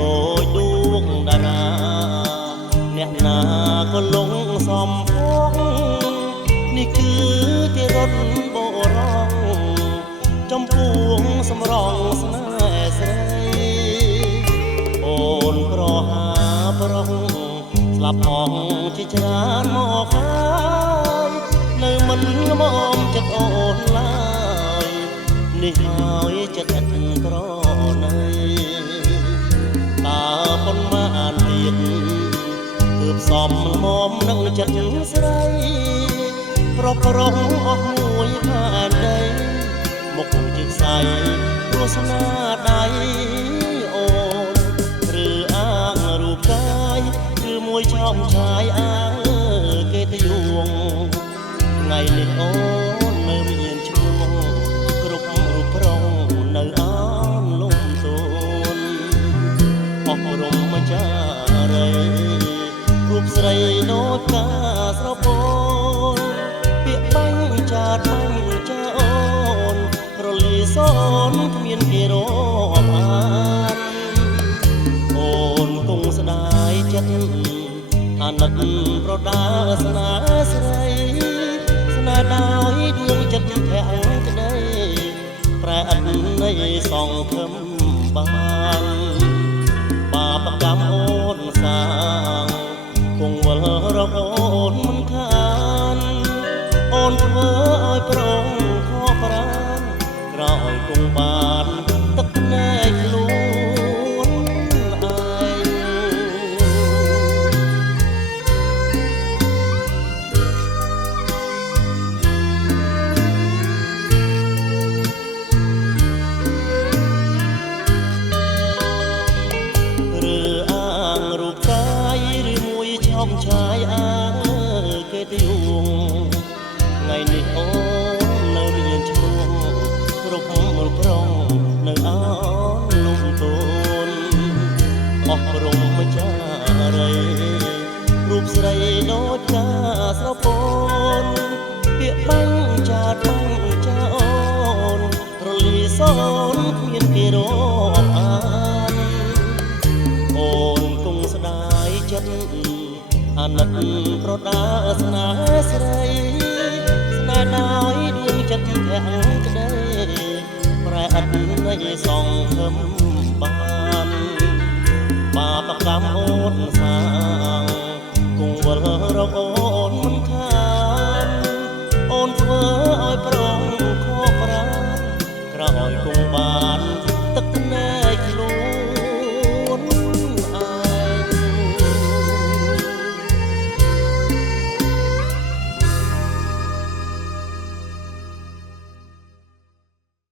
ដូចដួងតារាអ្នកណាក៏លងសំភងនេះគឺទីរត់បរងចំពោះសំរងស្នេហ៍ស្រីអូនប្រហាប្រងស្លាប់អងជាច្រើនមកហើយនៅមិនល្មមចិត្តអូនឡើយនេះហើយចិត្តឥតក្រណីតើប៉ុន្មានទៀតទើបសមល្មមនឹងចិត្តស្រីប្រប្រងអស់មួយផែនដីមុខជាខ្សែព្រោះស្នាដៃអូនឬអាងរូបកាយគឺមួយឆោមឆាយអាងគេទៅយួងថ្ងៃនេះអូននៅមានឈ្មោះគ្រប់រូបប្រងនៅអនលំទូនអស់រំមចារីរូបស្រីដូចកាស្រពោនពាក្យបាញ់ចាតបាញ់ចាអូនរលីសនគ្មានគេរាប់អានអូនគង់ស្ដាយចិត្តអាណិតប្រដាស្នាស្រីស្នេហ៍ដោយដួងចិត្តធាក់ក្ដីប្រែអត់នៃសងខឹមបានបាបកម្មអូនសាងគង់វិលរកអូនមិនខានអូនធ្វើឲ្យប្រងខកប្រានក្រោយគង់បានទឹកភ្នែកខ្លួនឯងឬអាងរូបកាយឬមួយឆោមឆាយអាងគេទៅយួងថ្ងៃនេះអូននៅមានឈ្មោះគ្រប់មុលប្រងនៅអនលំទូនអស់រំមចារីរូបស្រីដូចកាស្រពោនពាក្យបាញ់ចាតបាញ់ចាអូនរលីសនគ្មានគេរាប់អានអូនគង់ស្ដាយចិត្តអាណិតប្រដាស្នេហ៍ស្រីស្នេហ៍ដោយដួងចិត្តធាក់ក្ដីប្រែអត់នៃសងខឹមបានបាបកម្មអូនសាងគង់វិលរកអូ